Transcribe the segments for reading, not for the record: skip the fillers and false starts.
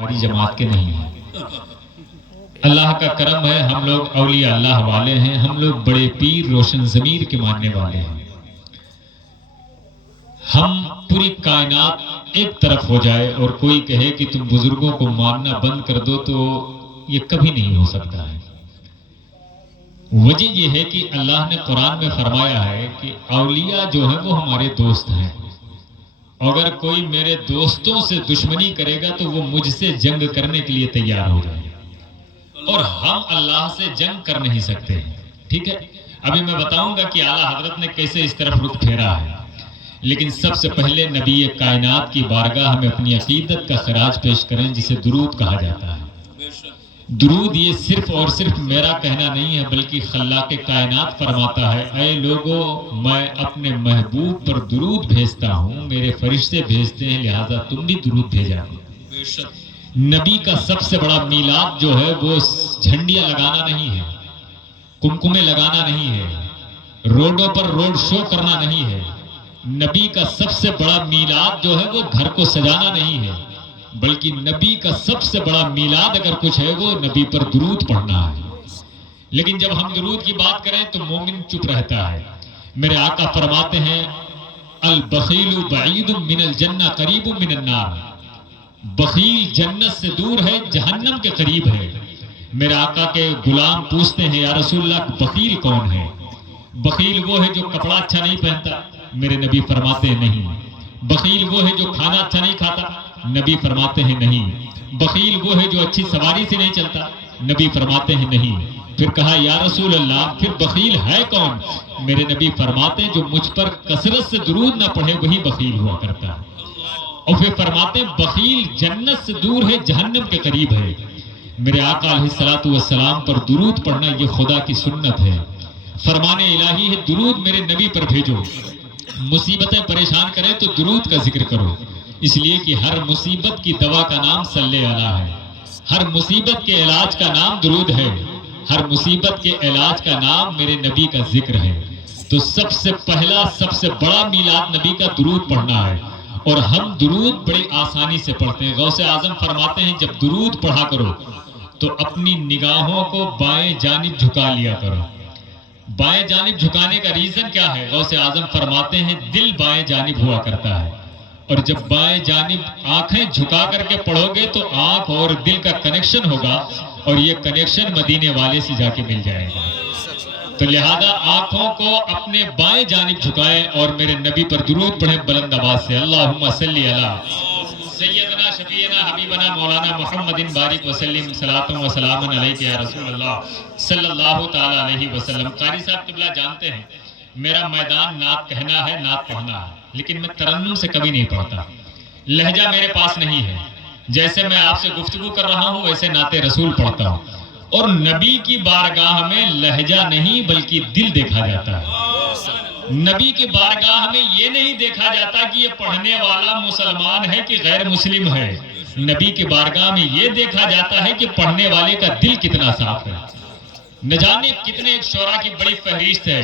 ہماری جماعت کے نہیں ہیں۔ اللہ کا کرم ہے، ہم لوگ اولیاء اللہ والے ہیں، ہم لوگ بڑے پیر روشن ضمیر کے ماننے والے ہیں۔ ہم پوری کائنات ایک طرف ہو جائے اور کوئی کہے کہ تم بزرگوں کو ماننا بند کر دو تو یہ کبھی نہیں ہو سکتا ہے۔ وجہ یہ ہے کہ اللہ نے قرآن میں فرمایا ہے کہ اولیاء جو ہیں وہ ہمارے دوست ہیں۔ اگر کوئی میرے دوستوں سے دشمنی کرے گا تو وہ مجھ سے جنگ کرنے کے لیے تیار ہو جائے، اور ہم اللہ سے جنگ کر نہیں سکتے ہیں۔ ٹھیک ہے، ابھی میں بتاؤں گا کہ اعلیٰ حضرت نے کیسے اس طرف رخ پھیرا ہے، لیکن سب سے پہلے نبی کائنات کی بارگاہ میں اپنی عقیدت کا خراج پیش کریں، جسے درود کہا جاتا ہے۔ درود یہ صرف اور صرف میرا کہنا نہیں ہے، بلکہ خلاق کائنات فرماتا ہے، اے لوگو میں اپنے محبوب پر درود بھیجتا ہوں، میرے فرشتے بھیجتے ہیں، لہذا تم بھی درود بھیجا کرو۔ نبی کا سب سے بڑا میلاد جو ہے وہ جھنڈیاں لگانا نہیں ہے، کمکمے لگانا نہیں ہے، روڈوں پر روڈ شو کرنا نہیں ہے۔ نبی کا سب سے بڑا میلاد جو ہے وہ گھر کو سجانا نہیں ہے، بلکہ نبی کا سب سے بڑا میلاد اگر کچھ ہے وہ نبی پر درود پڑھنا ہے۔ لیکن جب ہم درود کی بات کریں تو مومن چپ رہتا ہے۔ میرے آقا فرماتے ہیں، البخیل بعید من الجنہ قریب من النار، بخیل جنت سے دور ہے، جہنم کے قریب ہے۔ میرے آقا کے غلام پوچھتے ہیں، یا رسول اللہ بخیل کون ہے؟ بخیل وہ ہے جو کپڑا اچھا نہیں پہنتا، میرے نبی فرماتے ہیں نہیں۔ بخیل وہ ہے جو کھانا اچھا نہیں کھاتا، نبی فرماتے ہیں نہیں۔ بخیل وہ ہے جو اچھی سواری سے نہیں چلتا، نبی فرماتے ہیں نہیں۔ پھر کہا، یا رسول اللہ پھر بخیل ہے کون؟ میرے نبی فرماتے ہیں جو مجھ پر کثرت سے درود نہ پڑھے وہی بخیل ہوا کرتا ہے۔ اور پھر فرماتے ہیں بخیل جنت سے دور ہے، جہنم کے قریب ہے۔ میرے آقا علیہ الصلوۃ والسلام پر درود پڑھنا یہ خدا کی سنت ہے، فرمان الہی ہے، درود میرے نبی پر بھیجو۔ مصیبتیں پریشان کریں تو درود کا ذکر کرو، اس لیے کہ ہر مصیبت کی دوا کا نام صلی اللہ ہے، ہر مصیبت کے علاج کا نام درود ہے، ہر مصیبت کے علاج کا نام میرے نبی کا ذکر ہے۔ تو سب سے پہلا سب سے بڑا میلاد نبی کا درود پڑھنا ہے، اور ہم درود بڑی آسانی سے پڑھتے ہیں۔ غوث اعظم فرماتے ہیں جب درود پڑھا کرو تو اپنی نگاہوں کو بائیں جانب جھکا لیا کرو۔ بائیں جانب جھکانے کا ریزن کیا ہے؟ غوث اعظم فرماتے ہیں دل بائیں جانب ہوا کرتا ہے، اور جب بائیں جانب آنکھیں جھکا کر کے پڑھو گے تو آنکھ اور دل کا کنیکشن ہوگا، اور یہ کنیکشن مدینے والے سے جا کے مل جائے گا۔ تو لہذا آنکھوں کو اپنے بائیں جانب جھکائیں اور میرے نبی پر درود پڑھیں بلند آواز سے، اللہم صلی علی سیدنا شفیعنا حبیبنا مولانا محمد بارک وسلم صلاۃ و سلام علیک یا رسول اللہ صلی اللہ تعالی علیہ وسلم۔ قاری صاحب قبلہ جانتے ہیں میرا میدان نعت کہنا ہے، نعت پڑھنا ہے، لیکن میں ترنم سے کبھی نہیں پڑھتا، لہجہ میرے پاس نہیں ہے۔ جیسے میں آپ سے گفتگو کر رہا ہوں ویسے نعت رسول پڑھتا ہوں، اور نبی کی بارگاہ میں لہجہ نہیں بلکہ دل دیکھا جاتا ہے۔ نبی کی بارگاہ میں یہ نہیں دیکھا جاتا کہ یہ پڑھنے والا مسلمان ہے کہ غیر مسلم ہے، نبی کی بارگاہ میں یہ دیکھا جاتا ہے کہ پڑھنے والے کا دل کتنا صاف ہے۔ نہ جانے کتنے ایک شعراء کی بڑی فہرست ہے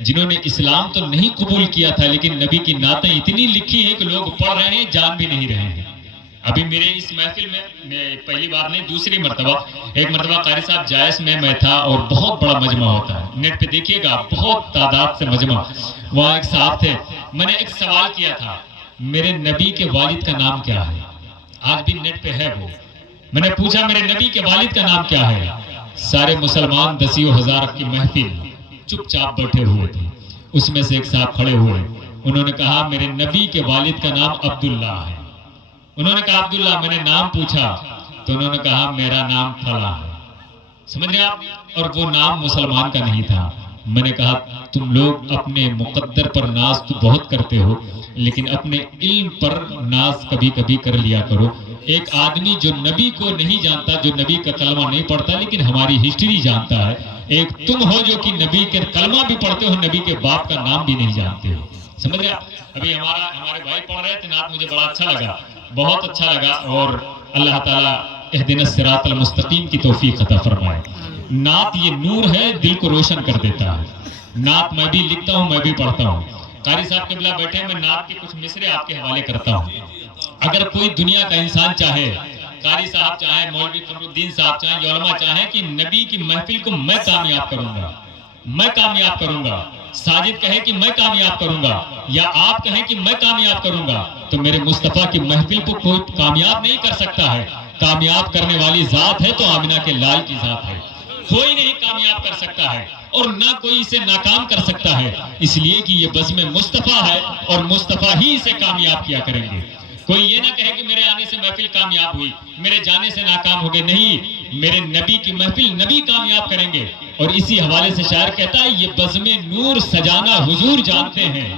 جنہوں نے اسلام تو نہیں قبول کیا تھا، لیکن نبی کی نعتیں اتنی لکھی ہیں کہ لوگ پڑھ رہے ہیں جان بھی نہیں رہے ہیں۔ ابھی میرے اس محفل میں پہلی بار نہیں دوسری مرتبہ، ایک مرتبہ قاری صاحب جائز میں تھا، اور بہت بڑا مجمع ہوتا ہے، نیٹ پہ دیکھیے گا بہت تعداد سے مجمع، وہاں ایک صاحب تھے، میں نے ایک سوال کیا تھا، میرے نبی کے والد کا نام کیا ہے؟ آج بھی نیٹ پہ ہے وہ، میں نے پوچھا میرے نبی کے والد کا نام کیا ہے؟ سارے مسلمان دسیوں ہزار کی محفل چپ چاپ بیٹھے ہوئے تھے، اس میں سے ایک صاحب کھڑے ہوئے، انہوں نے کہا میرے نبی کے والد کا نام عبداللہ ہے۔ انہوں نے کہا عبداللہ، میں نے نام پوچھا تو انہوں نے کہا میرا نام فلاں ہے۔ سمجھ رہے آپ؟ اور وہ نام مسلمان کا نہیں تھا۔ میں نے کہا تم لوگ اپنے مقدر پر ناز تو بہت کرتے ہو، لیکن اپنے علم پر ناز کبھی کبھی کر لیا کرو۔ ایک آدمی جو نبی کو نہیں جانتا، جو نبی کا کلمہ نہیں پڑھتا لیکن ہماری ہسٹری جانتا ہے، ایک تم ہو جو کہ نبی کے کلمہ بھی پڑھتے ہو، نبی کے باپ کا نام بھی نہیں جانتے ہو۔ سمجھ رہے آپ؟ ابھی ہمارے بھائی پڑھ رہے تھے نعت، مجھے بڑا اچھا لگا، بہت اچھا لگا، اور اللہ تعالیٰ اہدنا الصراط المستقیم کی توفیق عطا فرمائے۔ نعت یہ نور ہے، دل کو روشن کر دیتا ہے۔ نعت میں بھی لکھتا ہوں، میں بھی پڑھتا ہوں۔ قاری صاحب قبلہ بیٹھے، میں نعت کے کچھ مصرے آپ کے حوالے کرتا ہوں۔ اگر کوئی دنیا کا انسان چاہے قاری صاحب چاہیں، مولوی فخر الدین صاحب چاہیں، یہ علماء چاہیں کہ نبی کی محفل کو میں کامیاب کروں گا، میں کامیاب کروں گا، ساجد کہے کہ میں کامیاب کروں گا، یا آپ کہیں کہ میں کامیاب کروں گا، تو میرے مصطفیٰ کی محفل کو کوئی کامیاب نہیں کر سکتا ہے۔ کامیاب کرنے والی ذات ہے تو آمنہ کے لال کی ذات ہے، کوئی نہیں کامیاب کر سکتا ہے اور نہ کوئی اسے ناکام کر سکتا ہے، اس لیے کہ یہ بزم مصطفیٰ ہے اور مصطفیٰ ہی اسے کامیاب کیا کریں گے۔ کوئی یہ نہ کہے کہ میرے آنے سے محفل کامیاب ہوئی، میرے جانے سے ناکام ہو گئے، نہیں، میرے نبی کی محفل نبی کامیاب کریں گے۔ اور اسی حوالے سے شاعر کہتا ہے، یہ بزم نور سجانا حضور جانتے ہیں،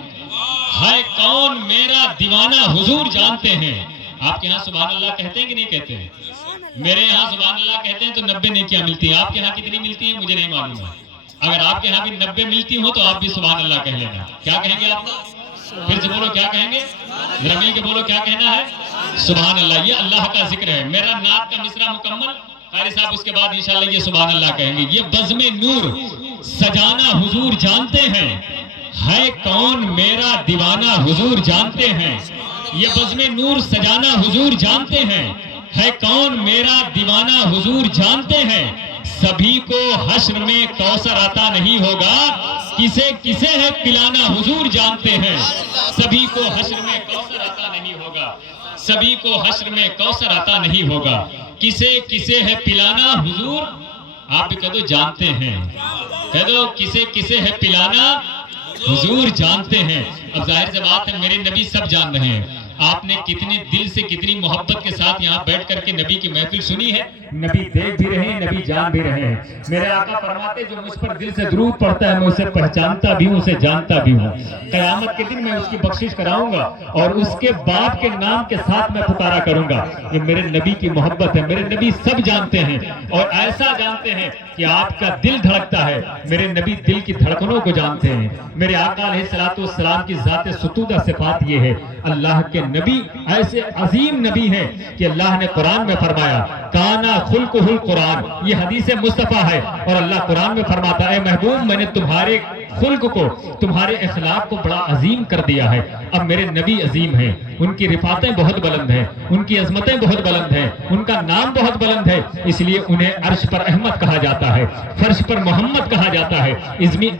ہے کون میرا دیوانہ حضور جانتے ہیں۔ آپ کے ہاں سبحان اللہ کہتے ہیں کہ نہیں کہتے ہیں؟ میرے یہاں سبحان اللہ کہتے ہیں تو 90 نیکیاں ملتی ہیں، آپ کے ہاں کتنی ملتی ہیں مجھے نہیں معلوم ہے۔ اگر آپ کے ہاں بھی 90 ملتی ہوں تو آپ بھی سبحان اللہ کہہ لینا۔ کیا کہیں گے آپ؟ پھر سے بولو، کیا کہیں گے؟ ذرا مل کے بولو، کیا کہنا ہے؟ سبحان اللہ۔ یہ اللہ کا ذکر ہے۔ میرا نعت کا مصرع مکمل، قاری صاحب اس کے بعد انشاءاللہ یہ سبحان اللہ کہیں گے۔ یہ بزم نور سجانا حضور جانتے ہیں، ہے کون میرا دیوانہ حضور جانتے ہیں۔ یہ بزم نور سجانا حضور جانتے ہیں، ہے کون میرا دیوانہ حضور جانتے ہیں۔ سبھی کو حشر میں کوثر عطا نہیں ہوگا، کسے کسے ہے پلانا حضور جانتے ہیں۔ سبھی کو حشر میں کوثر عطا نہیں ہوگا، سبھی کو حشر میں کوثر عطا نہیں ہوگا، کسے کسے ہے پلانا حضور، آپ بھی کہہ دو جانتے ہیں، کہہ دو کسے کسے ہے پلانا حضور جانتے ہیں۔ اب ظاہر سے بات ہے میرے نبی سب جان رہے ہیں۔ آپ نے کتنے دل سے کتنی محبت کے ساتھ یہاں بیٹھ کر کے نبی کی محفل سنی ہے۔ نبی دیکھ بھی رہے ہیں، نبی جان بھی رہے ہیں۔ میرے آقا فرماتے جو مجھ پر دل سے درود پڑھتا ہے میں اسے پہچانتا بھی ہوں، اسے جانتا بھی ہوں۔ قیامت کے دن میں اس کی بخشش کراؤں گا اور اس کے باپ کے نام کے ساتھ میں پکارا کروں گا۔ یہ میرے نبی کی محبت ہے۔ میرے نبی سب جانتے ہیں اور ایسا جانتے ہیں کہ آپ کا دل دھڑکتا ہے۔ میرے نبی دل کی دھڑکنوں کو جانتے ہیں۔ میرے آقا علیہ السلام کی ذات ستودہ صفات یہ ہے، اللہ کے نبی ایسے عظیم نبی ہیں کہ اللہ نے قرآن میں فرمایا کانا خلقہ القرآن، یہ حدیث مصطفیٰ ہے، اور اللہ قرآن میں فرماتا ہے اے محبوب میں نے تمہارے خلق کو، تمہارے اخلاق کو بڑا عظیم کر دیا ہے۔ اب میرے نبی عظیم ہیں، ان کی رفعتیں بہت بلند ہیں، ان کی عظمتیں بہت بلند ہیں، ان کا نام بہت بلند ہے، اس لیے انہیں عرش پر احمد کہا جاتا ہے، فرش پر محمد کہا جاتا ہے۔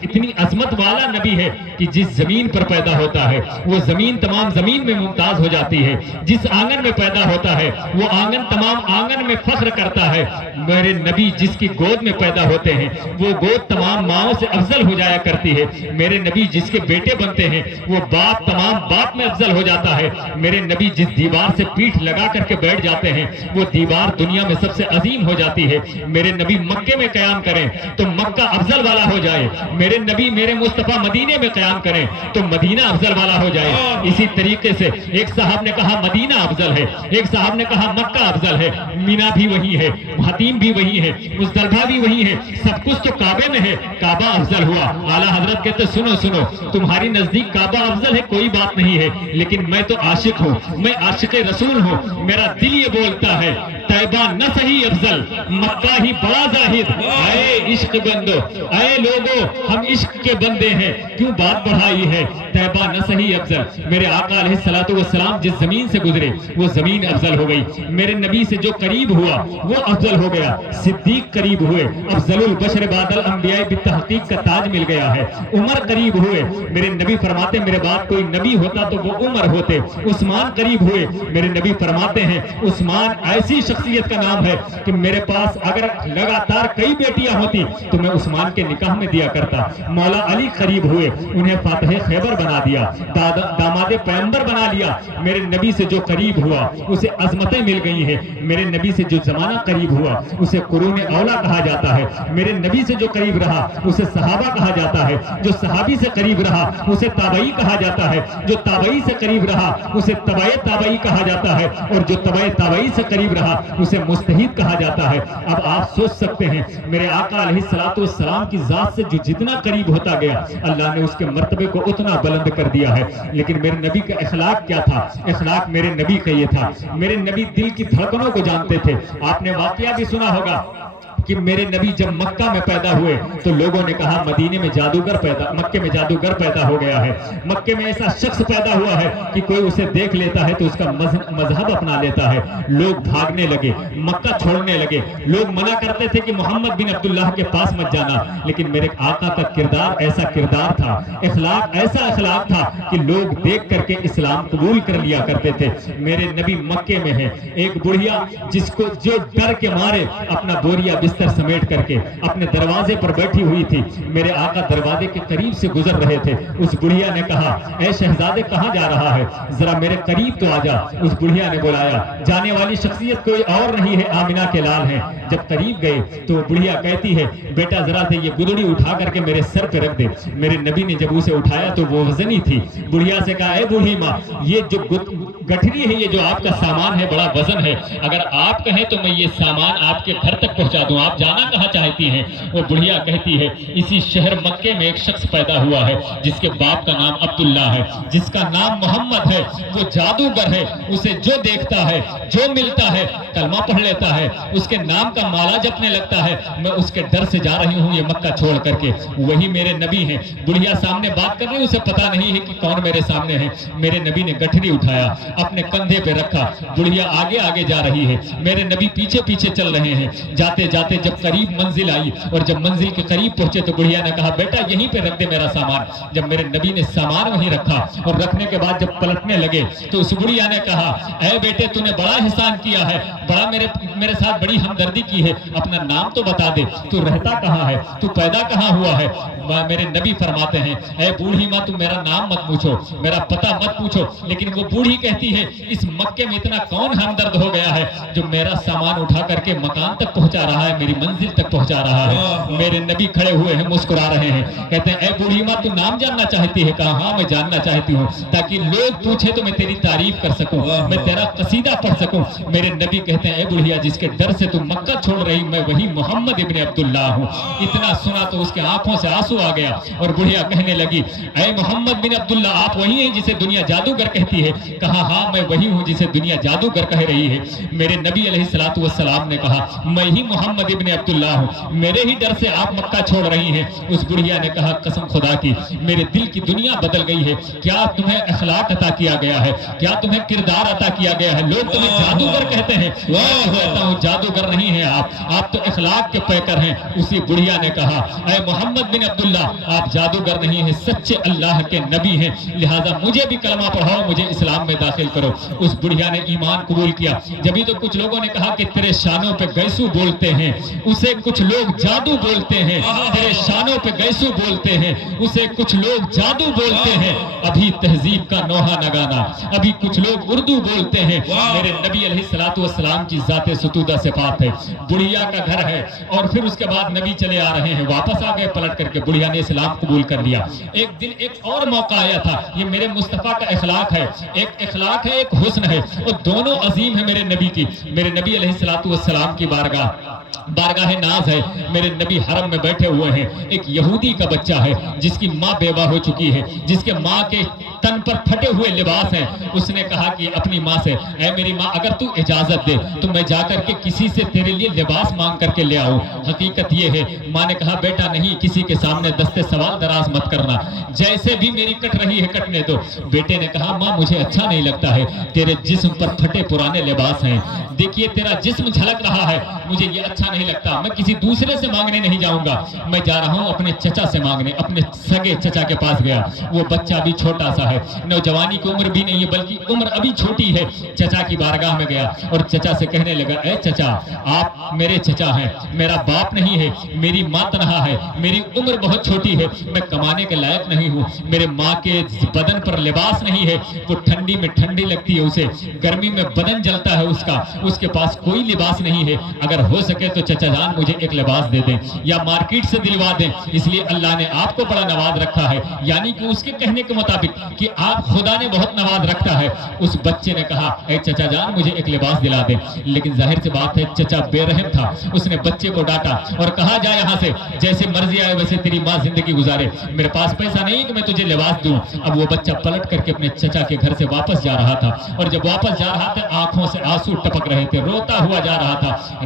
اتنی عظمت والا نبی ہے کہ جس زمین پر پیدا ہوتا ہے وہ زمین تمام زمین میں ممتاز ہو جاتی ہے، جس آنگن میں پیدا ہوتا ہے وہ آنگن تمام آنگن میں فخر کرتا ہے۔ میرے نبی جس کی گود میں پیدا ہوتے ہیں وہ گود تمام ماؤں سے افضل ہو جایا کرتی ہے۔ میرے نبی جس کے بیٹے بنتے ہیں وہ باپ تمام باپ میں افضل ہو جاتا ہے۔ میرے نبی جس دیوار سے پیٹھ لگا کر کے بیٹھ جاتے ہیں وہ دیوار دنیا میں سب سے عظیم ہو جاتی ہے۔ میرے نبی مکے میں قیام کریں تو مکہ افضل والا ہو جائے، میرے نبی میرے مصطفیٰ مدینے میں قیام کریں تو مدینہ افضل والا ہو جائے۔ اسی طریقے سے ایک صاحب نے کہا مدینہ افضل ہے، ایک صاحب نے کہا مکہ افضل ہے، مینا بھی وہی ہے، حتیم بھی وہی ہے، مزدلفہ بھی وہی ہے، سب کچھ تو کعبے میں ہے، کعبہ افضل ہوا۔ اعلیٰ حضرت کہتے سنو سنو، تمہاری نزدیک کعبہ افضل ہے کوئی بات نہیں ہے، لیکن میں تو عاشق ہوں، میں عاشق رسول ہوں، میرا دل یہ بولتا ہے طیبہ نہ صحیح افضل، مکہ ہی بڑا زاہد۔ اے عشق بندو، اے لوگو ہم عشق کے بندے ہیں، کیوں بات بڑھائی ہے، طیبہ نہ صحیح افضل۔ میرے آقا علیہ السلام جس زمین سے گزرے وہ زمین افضل ہو گئی، میرے نبی سے جو قریب ہوا وہ افضل ہو گیا، صدیق قریب ہوئے، افضل البشر بعد الانبیاء بالتحقیق کا تاج مل گیا ہے، عمر قریب ہوئے، میرے نبی فرماتے میرے بعد کوئی نبی ہوتا تو وہ عمر ہوتے، عثمان قریب ہوئے، میرے نبی فرماتے ہیں عثمان ایسی شخصیت کا نام ہے کہ میرے پاس اگر لگاتار کئی بیٹیاں ہوتی تو میں عثمان کے نکاح میں دیا کرتا۔ مولا علی قریب ہوئے، انہیں فاتح خیبر بنا دیا، داماد پیغمبر بنا لیا۔ میرے نبی سے جو قریب ہوا اسے عظمتیں مل گئی ہیں، میرے نبی سے جو زمانہ قریب ہوا اسے قرون اولا کہا جاتا ہے، میرے نبی سے جو قریب رہا اسے صحابہ کہا جاتا ہے، جو صحابی سے قریب رہا اسے تابعی کہا جاتا ہے، جو تابعی سے قریب رہا اسے تبع تابعی کہا جاتا ہے، اور جو تبع تابعی سے قریب رہا اسے مجتہد کہا جاتا ہے۔ اب آپ سوچ سکتے ہیں میرے آقا علیہ السلام کی ذات سے جو جتنا قریب ہوتا گیا اللہ نے اس کے مرتبے کو اتنا بلند کر دیا ہے۔ لیکن میرے نبی کا اخلاق کیا تھا؟ اخلاق میرے نبی کا یہ تھا، میرے نبی دل کی دھڑکنوں کو جانتے تھے۔ آپ نے واقعہ بھی سنا ہوگا کہ میرے نبی جب مکہ میں پیدا ہوئے تو لوگوں نے کہا مدینے میں مکے میں جادوگر پیدا ہو گیا ہے، مکے میں ایسا شخص پیدا ہوا ہے کہ کوئی اسے دیکھ لیتا ہے تو اس کا مذہب اپنا لیتا ہے۔ لوگ بھاگنے لگے، مکہ چھوڑنے لگے، لوگ منع کرتے تھے کہ محمد بن عبداللہ کے پاس مت جانا، لیکن میرے آقا کا کردار ایسا کردار تھا، اخلاق ایسا اخلاق تھا کہ لوگ دیکھ کر کے اسلام قبول کر لیا کرتے تھے۔ میرے نبی مکے میں ہے، ایک بڑھیا جو ڈر کے مارے اپنا بوریا بستر سمیٹ کر کے اپنے دروازے پر بیٹھی ہوئی تھی، میرے آقا دروازے کے قریب سے گزر رہے تھے۔ اس بڑھیا نے کہا اے شہزادے کہاں جا رہا ہے، ذرا میرے قریب تو آ جا۔ اس بڑھیا نے بلایا، جانے والی شخصیت کوئی اور نہیں ہے، آمنہ کے لال ہیں۔ جب قریب گئے تو بڑھیا کہتی ہے بیٹا ذرا سے یہ گدڑی اٹھا کر کے میرے سر پہ رکھ دے۔ میرے نبی نے جب اسے اٹھایا تو وہ وزنی تھی۔ بڑھیا سے کہا اے بوڑھی ماں، یہ جو گٹھری ہے، یہ جو آپ کا سامان ہے بڑا وزن ہے، اگر آپ کہیں تو میں یہ سامان آپ کے گھر تک پہنچا دوں، آپ جانا کہاں چاہتی ہیں؟ وہ بڑھیا کہتی ہے اسی شہر مکے میں ایک شخص پیدا ہوا ہے جس کے باپ کا نام عبداللہ ہے، جس کا نام محمد ہے، وہ جادوگر ہے، اسے جو دیکھتا ہے جو ملتا ہے کلمہ پڑھ لیتا ہے، اس کے نام کا مالا جپنے لگتا ہے، میں اس کے ڈر سے جا رہی ہوں یہ مکہ چھوڑ کر کے، وہی میرے نبی ہیں۔ بڑھیا سامنے بات کر رہی، اسے پتا نہیں ہے کہ کون میرے سامنے ہے۔ میرے نبی نے گٹھری اٹھایا، اپنے کندھے پہ رکھا، بڑھیا آگے آگے جا رہی ہے، میرے نبی پیچھے پیچھے چل رہے ہیں۔ جاتے جاتے جب قریب منزل آئی اور جب منزل کے قریب پہنچے تو بڑھیا نے کہا بیٹا یہیں پہ رکھ دے میرا سامان۔ جب میرے نبی نے سامان وہیں رکھا اور رکھنے کے بعد جب پلٹنے لگے تو اس بڑھیا نے کہا اے بیٹے تو نے بڑا احسان کیا ہے، بڑا میرے ساتھ بڑی ہمدردی کی ہے، اپنا نام تو بتا دے، تو رہتا کہاں ہے، تو پیدا کہاں ہوا ہے؟ میرے نبی فرماتے ہیں اے بوڑھی ماں تم میرا نام مت پوچھو، میرا پتہ مت پوچھو، لیکن وہ بوڑھی کہتی ہے اس مکے میں اتنا کون ہمدرد ہو گیا ہے جو میرا سامان اٹھا کر کے مکان تک پہنچا رہا ہے، میری منزل تک پہنچا رہا ہے۔ میرے نبی کھڑے ہوئے ہیں، مسکرا رہے ہیں، کہتے ہیں اے بوڑھی ماں تو نام جاننا چاہتی ہے؟ کہا ہاں میں جاننا چاہتی ہوں، تاکہ لوگ پوچھے تو میں تیری تعریف کر سکوں، میں تیرا قصیدہ پڑھ سکوں۔ میرے نبی کہتے ہیں اے بڑھیا جس کے ڈر سے تم مکہ چھوڑ رہی میں وہی محمد ابن عبداللہ ہوں۔ اتنا سنا تو اس کے آنکھوں سے آنسو آ گیا اور بڑھیا کہنے لگی اے محمد بن عبداللہ آپ وہی ہیں جسے دنیا جادوگر کہتی ہے؟ کہا ہاں میں وہی ہوں جسے دنیا جادوگر کہہ رہی ہے۔ میرے نبی علیہ السلام نے کہا میں ہی محمد ابن عبداللہ ہوں، میرے ہی ڈر سے آپ مکہ چھوڑ رہی ہیں۔ اس بڑھیا نے کہا قسم خدا کی میرے دل کی دنیا بدل گئی ہے، کیا تمہیں اخلاق عطا کیا گیا ہے، کیا تمہیں کردار عطا کیا گیا ہے؟ لوگ تمہیں جادوگر کہتے ہیں، میں کہتا ہوں جادوگر نہیں ہیں آپ تو اخلاق کے پیکر ہیں۔ اسی بڑھیا نے کہا اے محمد بن عبداللہ آپ جادوگر نہیں ہیں، سچے اللہ کے نبی ہیں، لہٰذا مجھے بھی کلمہ پڑھاؤ، مجھے اسلام میں داخل کرو۔ اس بڑھیا نے ایمان قبول کیا۔ جبھی تو کچھ لوگوں نے کہا کہ تیرے شانوں پہ گیسو بولتے ہیں، اسے کچھ لوگ جادو بولتے ہیں، تیرے شانوں پہ گیسو بولتے ہیں، اسے کچھ لوگ جادو بولتے ہیں، ابھی تہذیب کا نوحہ نگانا، ابھی کچھ لوگ اردو بولتے ہیں۔ میرے نبی علیہ السلام کی ذات ستودہ صفات ہے، بڑھیا کا گھر ہے، اور پھر اس کے بعد نبی چلے آ رہے ہیں، واپس آ گئے پلٹ کر کے، بڑھیا نے اسلام قبول کر لیا۔ ایک دن ایک اور موقع آیا تھا، یہ میرے مصطفیٰ کا اخلاق ہے، ایک اخلاق ہے ایک حسن ہے، اور دونوں عظیم ہیں میرے نبی کی۔ میرے نبی علیہ السلام کی بارگاہ ناز ہے، میرے نبی حرم میں بیٹھے ہوئے ہیں، ایک یہودی کا بچہ ہے جس کی ماں بیوہ ہو چکی ہے، جس کے ماں کے تن پر پھٹے ہوئے لباس ہیں۔ اس نے کہا کہ اپنی ماں سے اے میری ماں اگر تو اجازت دے تو میں جا کر کے کسی سے تیرے لیے لباس مانگ کر کے لے آؤں۔ حقیقت یہ ہے ماں نے کہا بیٹا نہیں، کسی کے سامنے دستے سوال دراز مت کرنا، جیسے بھی میری کٹ رہی ہے کٹنے دو۔ بیٹے نے کہا ماں مجھے اچھا نہیں لگتا ہے، تیرے جسم پر پھٹے پرانے لباس ہیں، دیکھیے تیرا جسم جھلک رہا ہے، مجھے یہ اچھا نہیں لگتا، میں کسی دوسرے سے مانگنے نہیں جاؤں گا، میں جا رہا ہوں اپنے چچا سے مانگنے۔ اپنے سگے چچا کے پاس گیا، وہ بچہ بھی چھوٹا سا ہے، نوجوانی کی عمر بھی نہیں ہے بلکہ عمر ابھی چھوٹی ہے۔ چچا کی بارگاہ میں گیا اور چچا سے کہنے لگا اے چچا آپ میرے چچا ہیں، میرا باپ نہیں ہے، میری ماں تنہا ہے، میری عمر بہت چھوٹی ہے، میں کمانے کے لائق نہیں ہوں، میرے ماں کے بدن پر لباس نہیں ہے، وہ ٹھنڈی میں ٹھنڈی لگتی ہے اسے، گرمی میں بدن جلتا ہے اس کا، اس کے پاس کوئی لباس نہیں ہے، اگر ہو سکے تو چچا جان مجھے ایک لباس دے دیں یا مارکیٹ سے دلوا دیں، اس لیے اللہ نے آپ کو بڑا نواز رکھا ہے۔ یعنی کہ اس کے کہنے کے مطابق کہ آپ خدا نے بہت نواز رکھا ہے۔ اس بچے نے کہا اے چچا جان مجھے ایک لباس دلا دیں، لیکن ظاہر سی بات ہے چچا بے رحم تھا، اس نے بچے کو ڈانٹا اور کہا جا یہاں سے، جیسے مرضی آئے ویسے تیری ماں زندگی گزارے، میرے پاس پیسہ نہیں کہ میں تجھے لباس دوں۔ اب وہ بچہ پلٹ کر کے اپنے چچا کے گھر سے واپس جا رہا تھا، اور جب واپس جا رہا تھا آنکھوں سے آنسو ٹپک رہے تھے، روتا ہوا جا رہا تھا۔